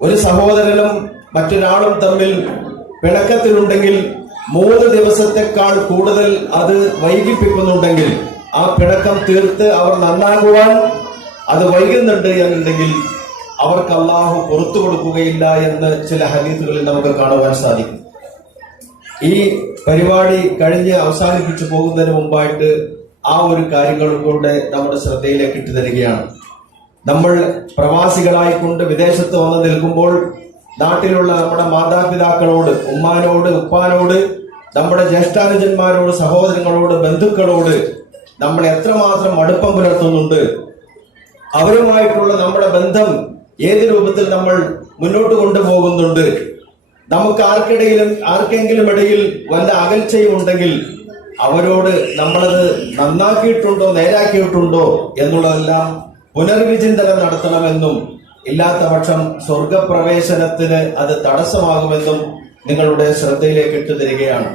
ഒരു സഹോദരനും മറ്റൊരാളും തമ്മിൽ പിണക്കത്തിലുണ്ടെങ്കിൽ മൂന്ന് ദിവസത്തെക്കാൾ കൂടുതൽ അത് വൈകിപ്പിക്കുന്നുണ്ടെങ്കിൽ ആ പിണക്കം തീർത്ത് അവർ നന്നാകുവാൻ അത് വൈകുന്നുണ്ട് എന്നുണ്ടെങ്കിൽ അവർക്ക് അള്ളാഹു പുറത്തു കൊടുക്കുകയില്ല എന്ന് ചില ഹദീസുകളിൽ നമുക്ക് കാണുവാൻ സാധിക്കും. ഈ പരിപാടി കഴിഞ്ഞ് അവസാനിപ്പിച്ചു പോകുന്നതിന് മുമ്പായിട്ട് ആ ഒരു കാര്യങ്ങൾ കൊണ്ട് നമ്മുടെ ശ്രദ്ധയിലേക്ക് ഇട്ടു തരികയാണ് നമ്മൾ പ്രവാസികളായിക്കൊണ്ട് വിദേശത്ത് വന്ന് നിൽക്കുമ്പോൾ നാട്ടിലുള്ള നമ്മുടെ മാതാപിതാക്കളോട് ഉമ്മാനോട് ഉപ്പാനോട് നമ്മുടെ ജ്യേഷ്ഠാനുജന്മാരോട് സഹോദരങ്ങളോട് ബന്ധുക്കളോട് നമ്മൾ എത്രമാത്രം അടുപ്പം പുലർത്തുന്നുണ്ട്. അവരുമായിട്ടുള്ള നമ്മുടെ ബന്ധം ഏത് രൂപത്തിൽ നമ്മൾ മുന്നോട്ട് കൊണ്ടുപോകുന്നുണ്ട്. നമുക്ക് ആർക്കിടയിലും ആർക്കെങ്കിലും ഇടയിൽ വല്ല അകൽച്ചയും ഉണ്ടെങ്കിൽ അവരോട് നമ്മളത് നന്നാക്കിയിട്ടുണ്ടോ നേരാക്കിയിട്ടുണ്ടോ എന്നുള്ളതെല്ലാം പുനർവിചിന്തനം നടത്തണമെന്നും ഇല്ലാത്ത പക്ഷം സ്വർഗപ്രവേശനത്തിന് അത് തടസ്സമാകുമെന്നും നിങ്ങളുടെ ശ്രദ്ധയിലേക്ക് ഇട്ടു തരികയാണ്